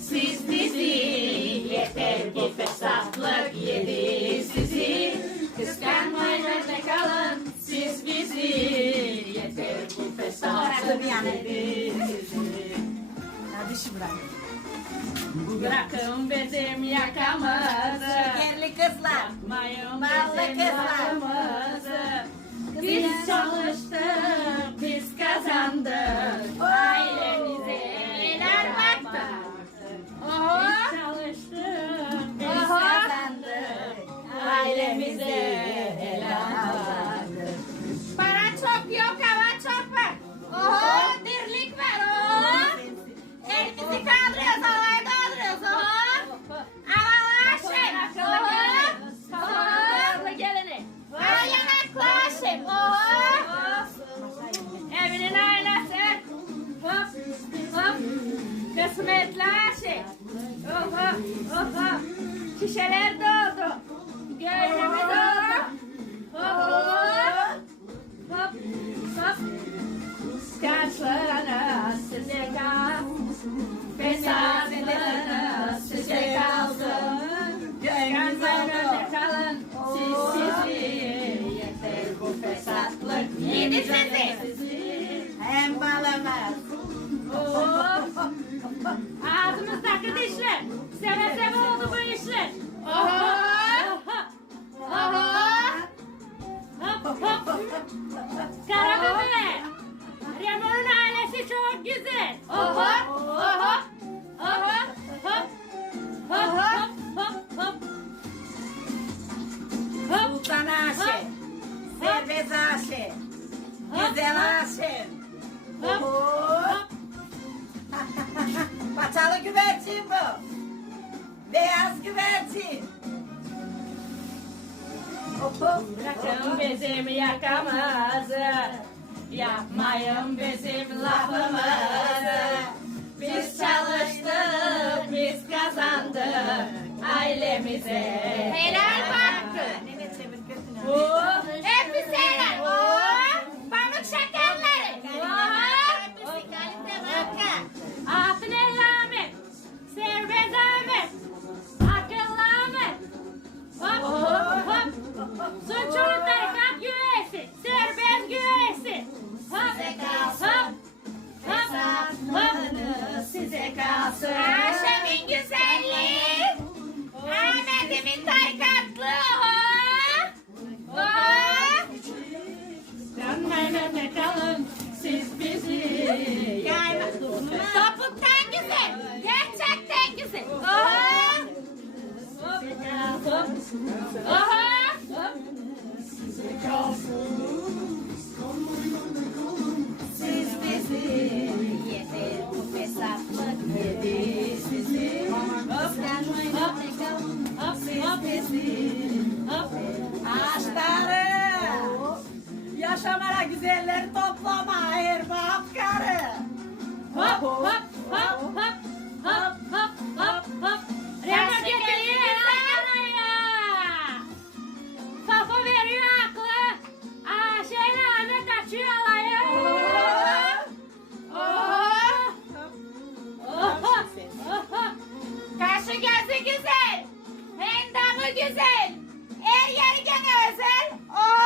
siz bizi Yeter ki fesatlık yedi sizi Kıskanmayın ve kalın siz bizi Yeter ki fesatlık yedi sizi Hadi bırak. Bırakın bizim yakamızı Şekerli kızlar. Mayın Ballı bizim kızlar. Biz çalıştık, Kısmetli şey. Oha oha Şişeler doldu. Gönlümü doldu. Hop hop Hop. Hop Kıskançlığına size kal Fesatlığına size kalsın. Gönlümüzde kalın. Siz sizi Yeter bu fesatlık. Yedi sizi. Hem balamaz. Aşe. Hop! Oho. Hop! Paçalı güvercin bu. Beyaz güvercin. Hop hop. Bırakın bizim yakamızı Yapmayın bizim lafımızı. Biz çalıştık, biz kazandık. Ailemize Ağaçları. Yaşamara güzelleri toplama erbap karı. Hop hop Hendamı güzel. Her yeri gene özel. Oo.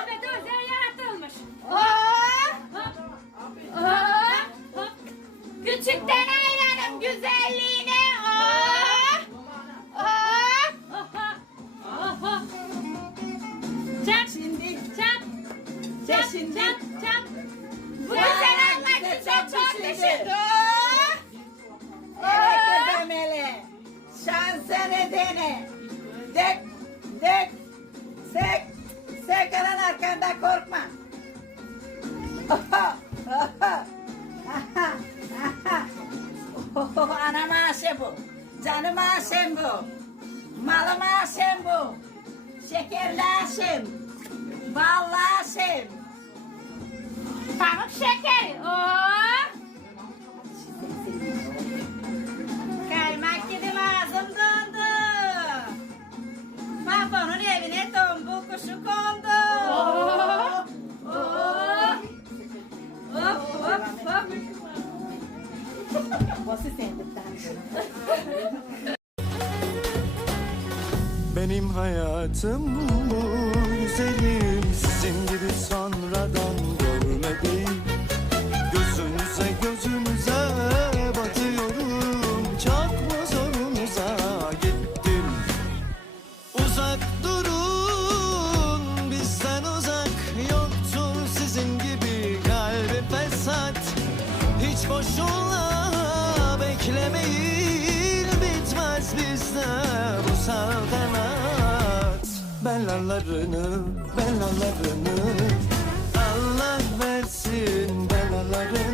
Ahmet özel yaratılmış Oo. Hop Hop Hop Küçükten hayranım güzelliğine. Oo. Oo. Oha Oha Çak Şimdi Çak Çak Şimdi- çak çak bu güzel anmak için çok düşündü. Oo. Evet ödemeli. Şansını dene. Dök, dök, sek, sek alan arkanda korkma. Oho, oho, aha, aha. Oho, Anam bu. Canım Aşem bu. Malım Aşem bu. Şekerli Aşem. Ballı Aşem. Benim hayatım bu güzelim. Sizin gibi sonradan görmedim. Gözünüze gözünüze batıyorum. Çok mu zorunuza gittim? Uzak durun bizden uzak Yoktur. Sizin gibi kalbi fesat. Hiç boşuna belalarını, belalarını. Allah versin belalarını.